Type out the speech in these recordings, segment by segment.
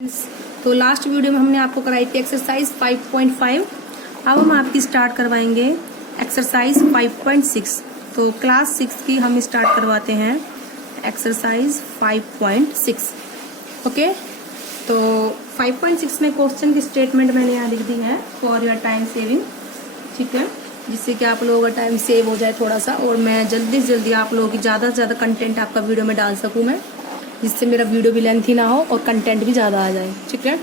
तो last video में हमने आपको कराई थी एक्सरसाइज 5.5। अब हम आपकी स्टार्ट करवाएंगे एक्सरसाइज 5.6। तो क्लास 6 की हम स्टार्ट करवाते हैं एक्सरसाइज 5.6। ओके, तो 5.6 में क्वेश्चन की स्टेटमेंट मैंने यहाँ लिख दी है फॉर योर टाइम सेविंग। ठीक है, जिससे कि आप लोगों का टाइम सेव हो जाए थोड़ा सा, और मैं जल्दी से जल्दी आप लोगों की ज़्यादा से ज़्यादा कंटेंट आपका वीडियो में डाल सकूँ मैं, जिससे मेरा वीडियो भी लेंथी ना हो और कंटेंट भी ज़्यादा आ जाए। ठीक है,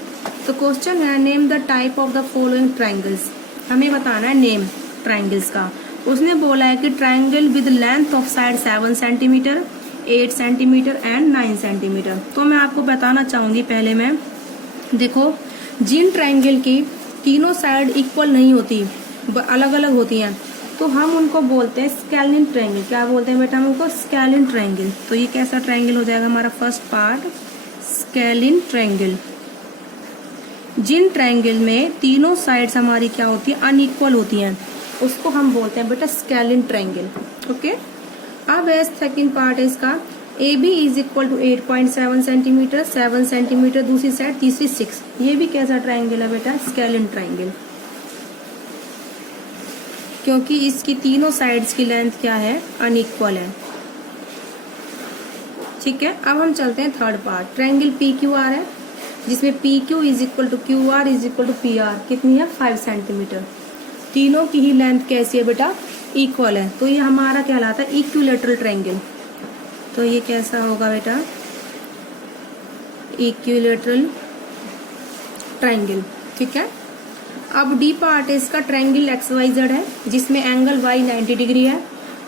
तो क्वेश्चन है name the type of the following triangles. हमें बताना है नेम ट्राइंगल्स का। उसने बोला है कि triangle with length of side 7 centimetre, 8 centimetre and 9 centimetre. तो मैं आपको बताना चाहूँगी पहले मैं, देखो जिन ट्राइंगल की तीनों साइड इक्वल नहीं होती, अलग अलग होती हैं, तो हम उनको बोलते हैं स्केलिन ट्रायंगल। क्या बोलते हैं बेटा हम उनको? Scalene triangle. तो ये कैसा ट्रायंगल हो जाएगा हमारा फर्स्ट पार्ट? Scalene triangle. जिन ट्रायंगल में तीनों साइड्स हमारी क्या होती है? अनइक्वल होती हैं, उसको हम बोलते हैं बेटा स्केलिन ट्रायंगल। ओके, अब सेकंड पार्ट है इसका, A B is equal to 8.7 centimetre, 7 centimetre दूसरी साइड, तीसरी 6। ये भी कैसा ट्रायंगल है बेटा? स्केलिन ट्रायंगल, क्योंकि इसकी तीनों साइड्स की लेंथ क्या है? अनइक्वल है। ठीक है, अब हम चलते हैं third part. Triangle P Q R है, जिसमें P Q is equal to Q R is equal to P R. कितनी है? 5 सेंटीमीटर। तीनों की ही लेंथ कैसी है बेटा? इक्वल है। तो ये हमारा कहलाता है इक्विलेटरल ट्रायंगल। तो ये कैसा होगा बेटा? Equilateral triangle. ठीक है, अब डी पार्ट है इसका, ट्रायंगल एक्स वाई जेड है, जिसमें एंगल वाई 90 डिग्री है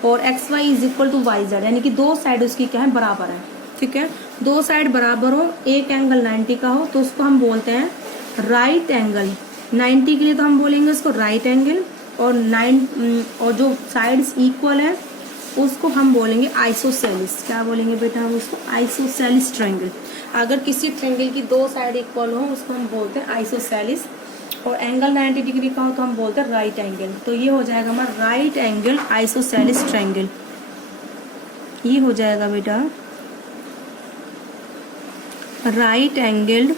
और X Y is equal to Y Z, यानी कि दो साइड उसकी क्या है? बराबर है। ठीक है, दो साइड बराबर हो, एक एंगल 90 का हो, तो उसको हम बोलते हैं राइट एंगल। 90 के लिए तो हम बोलेंगे उसको राइट एंगल, और जो साइड्स इक्वल है उसको हम बोलेंगे आइसोसेलिस। क्या बोलेंगे बेटा हम उसको? Isosceles triangle. अगर किसी ट्रायंगल की दो साइड इक्वल हो उसको हम बोलते हैं आइसोसेलिस, और एंगल 90 डिग्री का हो तो हम बोलते हैं राइट एंगल। तो ये हो जाएगा हमारा राइट एंगल आइसोसेलिस ट्रायंगल। ये हो जाएगा बेटा right angled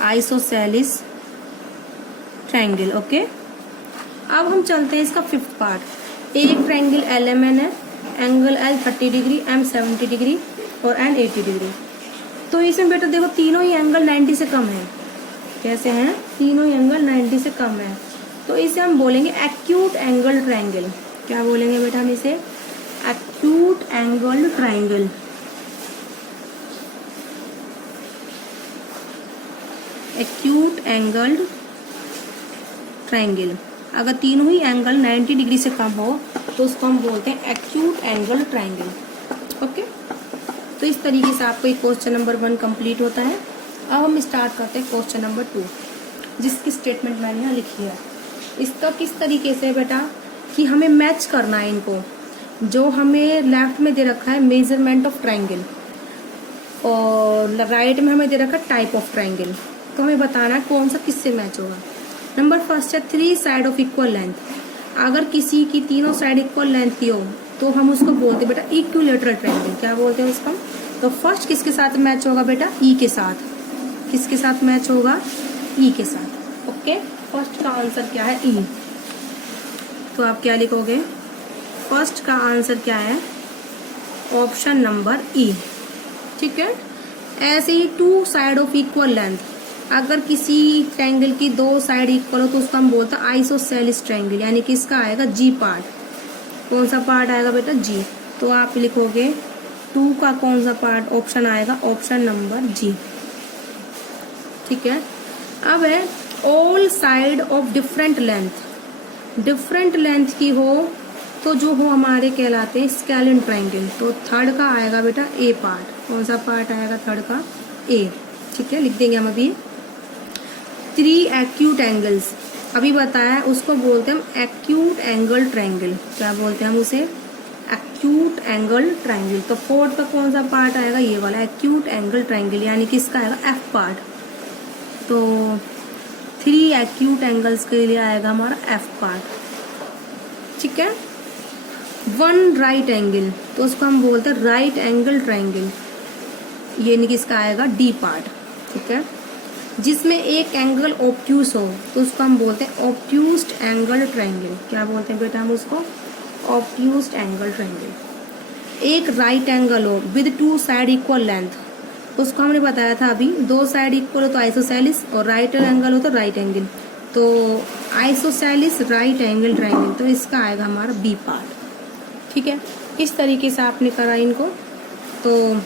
isosceles triangle. Okay, अब हम चलते हैं इसका फिफ्थ पार्ट। एक ट्रायंगल एल एम एन है, angle L 30 degree, M 70 degree और एन 80 डिग्री। तो इसमें बेटा देखो तीनों ही एंगल 90 से कम है। कैसे हैं? तीनों एंगल 90 से कम है, तो इसे हम बोलेंगे एक्यूट एंगल ट्रायंगल। क्या बोलेंगे बेटा हम इसे? Acute angle triangle. Acute angle triangle. अगर तीनों ही एंगल 90 डिग्री से कम हो तो उसको हम बोलते हैं एक्यूट एंगल ट्रायंगल। ओके, तो इस तरीके से आपको एक क्वेश्चन नंबर 1 कंप्लीट होता है। अब हम स्टार्ट करते हैं क्वेश्चन नंबर 2, जिसकी स्टेटमेंट मैंने यहाँ लिखी है। इसका किस तरीके से बेटा कि हमें मैच करना है इनको। जो हमें लेफ्ट में दे रखा है मेजरमेंट ऑफ ट्रायंगल, और राइट में हमें दे रखा है टाइप ऑफ ट्रायंगल, तो हमें बताना है कौन सा किससे मैच होगा। नंबर फर्स्ट है 3 साइड ऑफ इक्वल लेंथ। अगर किसी की तीनों साइड इक्वल लेंथ की हो तो हम उसको बोलते हैं बेटा इक्विलेटरल ट्रायंगल। क्या बोलते हैं उसको? तो फर्स्ट किसके साथ मैच होगा बेटा? ई के साथ। किसके साथ मैच होगा? ई के साथ। ओके, फर्स्ट का आंसर क्या है? ई। तो आप क्या लिखोगे? फर्स्ट का आंसर क्या है? ऑप्शन नंबर ई। ठीक है, ऐसे ही 2 साइड ऑफ इक्वल लेंथ। अगर किसी ट्रायंगल की दो साइड इक्वल हो तो उसको हम बोलते हैं आइसोसेलिस ट्रायंगल, यानी कि इसका आएगा जी पार्ट। कौन सा पार्ट आएगा बेटा? जी। तो आप लिखोगे 2 का कौन सा पार्ट? ऑप्शन आएगा ऑप्शन नंबर जी। ठीक है, अब है all side of different length. Different length की हो तो जो हो हमारे कहलाते हैं स्केलिन ट्रायंगल। तो थर्ड का आएगा बेटा ए पार्ट। कौन सा पार्ट आएगा थर्ड का? ए। ठीक है, लिख देंगे हम अभी। 3 एक्यूट एंगल्स अभी बताया, उसको बोलते हैं हम एक्यूट एंगल ट्रायंगल। क्या बोलते हैं हम उसे? Acute angle triangle. तो फोर्थ का कौन सा पार्ट आएगा? ये वाला एक्यूट एंगल ट्रायंगल, यानी कि इसका आएगा एफ पार्ट। तो 3 एक्यूट एंगल्स के लिए आएगा हमारा एफ पार्ट। ठीक है, 1 राइट एंगल, तो उसको हम बोलते हैं राइट एंगल ट्रायंगल, ये नहीं कि इसका आएगा डी पार्ट। ठीक है, जिसमें एक एंगल ऑब्ट्यूज हो तो उसको हम बोलते हैं ऑब्ट्यूज्ड एंगल ट्रायंगल। क्या बोलते हैं बेटा हम उसको? ऑब्ट्यूज्ड एंगल ट्रायंगल। एक राइट एंगल हो with two side equal length, उसको हमने बताया था अभी, दो साइड इक्वल हो तो आइसोसेलिस, और राइट एंगल हो तो राइट एंगल, तो आइसोसेलिस राइट एंगल ट्रायंगल, तो इसका आएगा हमारा बी पार्ट। ठीक है, इस तरीके से आपने करा इनको। तो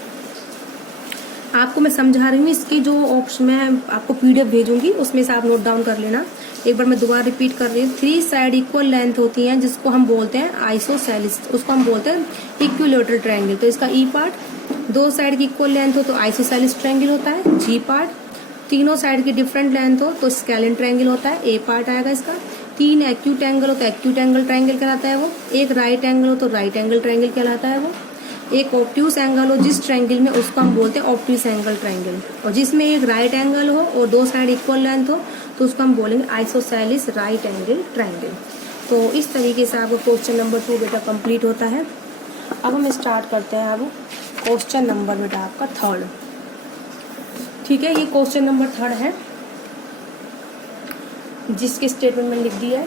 आपको मैं समझा रही हूँ, इसकी जो ऑप्शन मैं आपको पीडीएफ भेजूंगी उसमें से आप नोट डाउन कर लेना। एक बार मैं दोबारा रिपीट कर रही हूँ। थ्री साइड इक्वल लेंथ होती हैं जिसको हम बोलते हैं आइसोसेलिस, उसको हम बोलते हैं इक्विलेटरल ट्रायंगल, तो इसका ई पार्ट। दो साइड की इक्वल लेंथ हो तो आइसोसेलिस ट्रायंगल होता है, जी पार्ट। तीनों साइड की डिफरेंट लेंथ हो तो स्केलिन ट्रायंगल होता है, ए पार्ट आएगा इसका। तीन एक्यूट एंगल हो तो एक्यूट एंगल ट्रायंगल कहलाता है वो। एक राइट एंगल हो तो राइट एंगल ट्रायंगल कहलाता है वो। एक ऑब्ट्यूज एंगल हो जिस ट्रायंगल में, उसको हम बोलते हैं ऑब्ट्यूज एंगल ट्रायंगल, और जिसमें एक राइट एंगल हो और दो साइड इक्वल लेंथ हो तो उसको हम बोलेंगे आइसोसेलिस राइट एंगल ट्रायंगल। तो इस तरीके से आपका क्वेश्चन नंबर 2 बेटा कंप्लीट होता है। अब हम स्टार्ट करते हैं अब क्वेश्चन नंबर बेटा आपका 3rd। ठीक है, ये क्वेश्चन नंबर 3rd है जिसके स्टेटमेंट में लिख दिया है,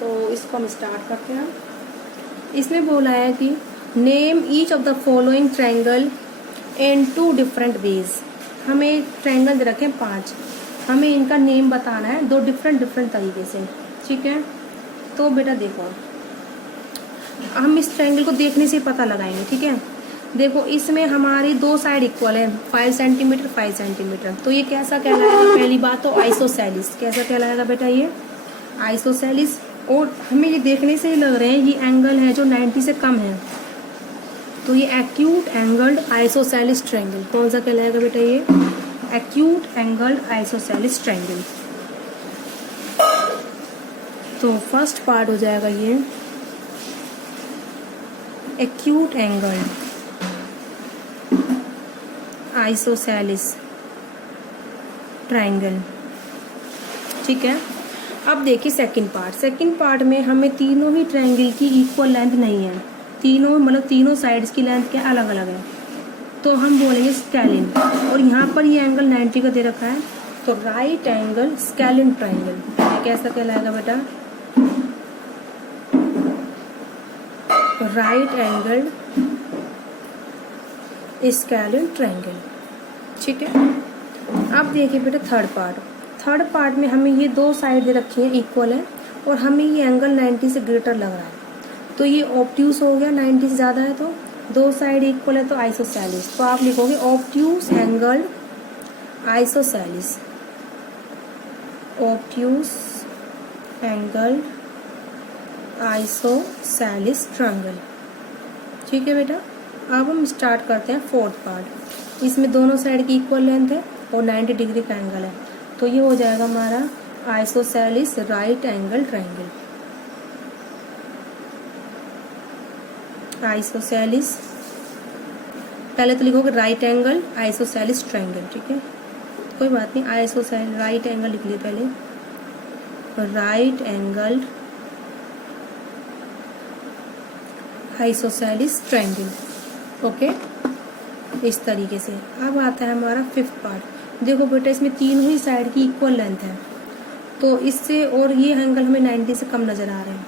तो इसको हम स्टार्ट करते हैं। इसमें बोला है कि name each of the following triangle in 2 different ways. हमें ट्रायंगल दे रखे हैं 5, हमें इनका नेम बताना है 2 डिफरेंट तरीके से। ठीक है, तो बेटा देखो, हम इस ट्रायंगल को देखने से पता लगाएंगे। ठीक है, देखो इसमें हमारी 2 साइड इक्वल है, 5 सेंटीमीटर 5 सेंटीमीटर, तो ये कैसा कहलाएगा? पहली बात तो आइसोसेलिस। कैसा कहलाएगा बेटा? ये आइसोसेलिस। और हमें ये देखने से ही लग रहे हैं ये एंगल है जो 90 से कम है, तो ये एक्यूट एंगल्ड आइसोसेलिस ट्रायंगल। कौन सा कहलाएगा बेटा? ये एक्यूट एंगल्ड आइसोसेलिस ट्रायंगल। तो फर्स्ट पार्ट हो जाएगा ये एक्यूट एंगल्ड आइसोसेलिस ट्रायंगल। ठीक है, अब देखिए सेकंड पार्ट में हमें तीनों ही ट्रायंगल की इक्वल लेंथ नहीं है, तीनों मतलब तीनों साइड्स की लेंथ क्या अलग अलग है, तो हम बोलेंगे स्केलिन। और यहाँ पर ये एंगल 90 का दे रखा है, तो राइट एंगल स्केलिन ट्रायंगल। कैसा कहलाएगा बेटा? Right angle scalene triangle. ठीक है, अब देखिए बेटा थर्ड पार्ट में हमें ये 2 साइड दे रखी है इक्वल है, और हमें ये एंगल 90 से ग्रेटर लग रहा है, तो ये ऑब्ट्यूज हो गया, 90 से ज़्यादा है, तो 2 साइड इक्वल है तो आइसोसेलिस। तो आप लिखोगे obtuse angle isosceles, obtuse angle isosceles triangle. ठीक है बेटा, अब हम स्टार्ट करते हैं 4th पार्ट। इसमें दोनों साइड की इक्वल लेंथ है और 90 डिग्री का एंगल है, तो ये हो जाएगा हमारा isosceles right angle triangle. Isosceles, पहले तो लिखोगे राइट एंगल आइसोसेलिस ट्रायंगल। ठीक है, कोई बात नहीं, आइसोसेलिस राइट एंगल लिख लिए पहले, right angle isosceles triangle. Okay, इस तरीके से। अब आता है हमारा 5th पार्ट। देखो बेटा, इसमें तीनों ही साइड की इक्वल लेंथ है, तो इससे और ये एंगल हमें 90 से कम नज़र आ रहे हैं,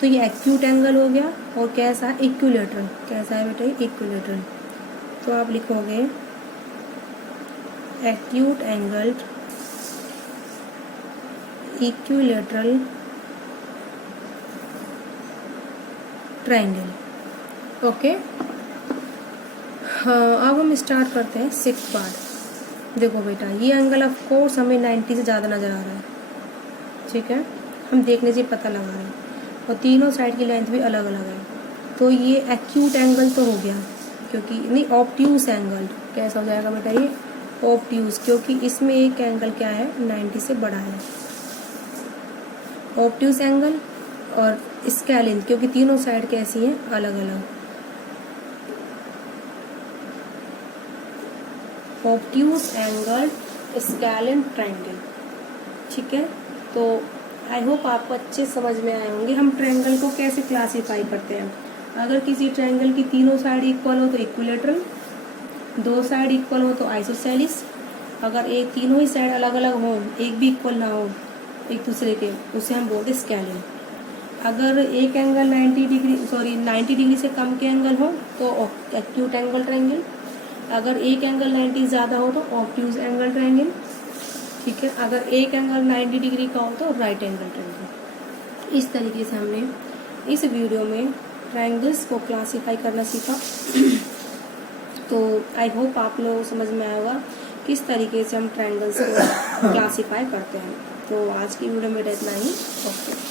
तो ये एक्यूट एंगल हो गया। और कैसा? इक्विलेटरल। कैसा है बेटा? इक्विलेटरल। तो आप लिखोगे acute angle equilateral triangle. Okay, हाँ, अब हम स्टार्ट करते हैं 6th पार्ट। देखो बेटा, ये एंगल ऑफ कोर्स हमें 90 से ज़्यादा नज़र आ रहा है। ठीक है, हम देखने से पता लगा रहे हैं, और तीनों साइड की लेंथ भी अलग अलग है, तो ये एक्यूट एंगल तो हो गया, क्योंकि नहीं ऑब्ट्यूज एंगल। कैसा हो जाएगा बेटा? ये ऑब्ट्यूज, क्योंकि इसमें एक एंगल क्या है 90 से बड़ा है। ऑब्ट्यूज एंगल और स्केलिन, क्योंकि तीनों साइड कैसी हैं? अलग अलग। Obtuse angle scalene triangle. ठीक है, तो आई होप आपको अच्छे समझ में आए होंगे हम ट्रायंगल को कैसे क्लासीफाई करते हैं। अगर किसी ट्रायंगल की तीनों साइड इक्वल हो तो इक्विलेटरल, 2 साइड इक्वल हो तो आइसोसेलिस, अगर ये तीनों ही साइड अलग अलग हो, एक भी इक्वल ना हो एक दूसरे के, उसे हम बोलते हैं स्केलिन। अगर एक एंगल 90 डिग्री से कम के एंगल हो तो एक्यूट एंगल ट्रायंगल। अगर एक एंगल 90 ज़्यादा हो तो ऑब्ट्यूज एंगल ट्रायंगल। ठीक है, अगर एक एंगल 90 डिग्री का हो तो राइट एंगल ट्रायंगल। इस तरीके से हमने इस वीडियो में ट्रायंगल्स को क्लासीफाई करना सीखा। तो आई होप आप लोग समझ में आएगा किस तरीके से हम ट्रायंगल्स को क्लासीफाई करते हैं। तो आज की वीडियो में इतना ही। ओके।